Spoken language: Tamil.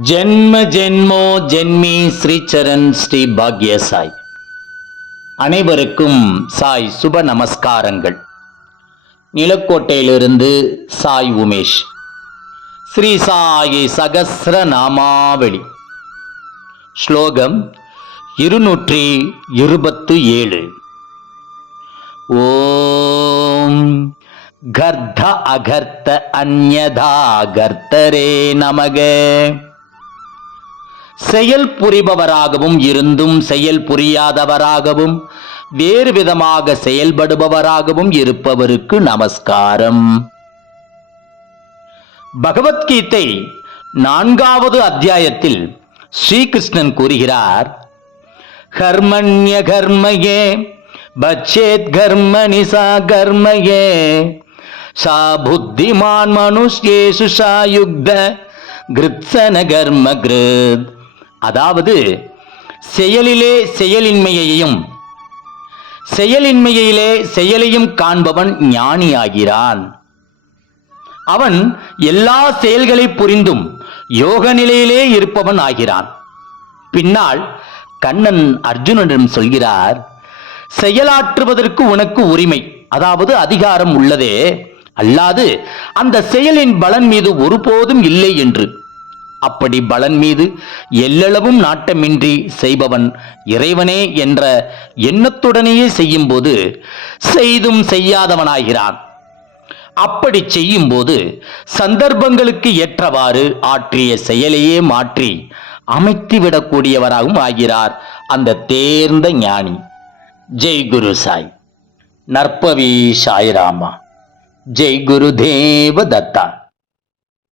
ஜென்ம ஜென்மோ ஜென்மி ஸ்ரீச்சரன் ஸ்ரீ பாக்ய சாய் அனைவருக்கும் சாய் சுப நமஸ்காரங்கள். நிலக்கோட்டையிலிருந்து சாய் உமேஷ். ஸ்ரீ சாயி சகசிர நாமாவளி. ஸ்லோகம் இருநூற்றி இருபத்து ஏழு. ஓம் கர்த்த அகர்த்த அந்யதா கர்த்தரே நமக. செயல் புரிபவராகவும் இருந்தும் செயல் புரியாதவராகவும் வேறு விதமாக செயல்படுபவராகவும் இருப்பவருக்கு நமஸ்காரம். பகவத்கீதை நான்காவது அத்தியாயத்தில் ஸ்ரீகிருஷ்ணன் கூறுகிறார் கர்மண்ய கர்மையே பச்சேத் கர்மணி சா கர்மையே சா புத்திமான் மனுஷ்யேஷு சா யுக்த கிருத்சன கர்ம கிருத். அதாவது செயலிலே செயலின்மையையும் செயலின்மையிலே செயலையும் காண்பவன் ஞானியாகிறான். அவன் எல்லா செயல்களை புரிந்தும் யோக நிலையிலே இருப்பவன் ஆகிறான். பின்னால் கண்ணன் அர்ஜுனனிடம் சொல்கிறார் செயலாற்றுவதற்கு உனக்கு உரிமை அதாவது அதிகாரம் உள்ளதே. அல்லாது அந்த செயலின் பலன் மீது ஒருபோதும் இல்லை என்று. அப்படி பலன் மீது எல்லளவும் நாட்டமின்றி செய்பவன் இறைவனே என்ற எண்ணத்துடனேயே செய்யும்போது செய்தும் செய்யாதவனாகிறான். அப்படி செய்யும்போது சந்தர்ப்பங்களுக்கு ஏற்றவாறு ஆற்றிய செயலையே மாற்றி அமைத்துவிடக்கூடியவராகவும் ஆகிறார் அந்த தேர்ந்த ஞானி. ஜெய் குரு சாய். நற்பவி சாய்ராமா. ஜெய் குரு தேவ தத்தா.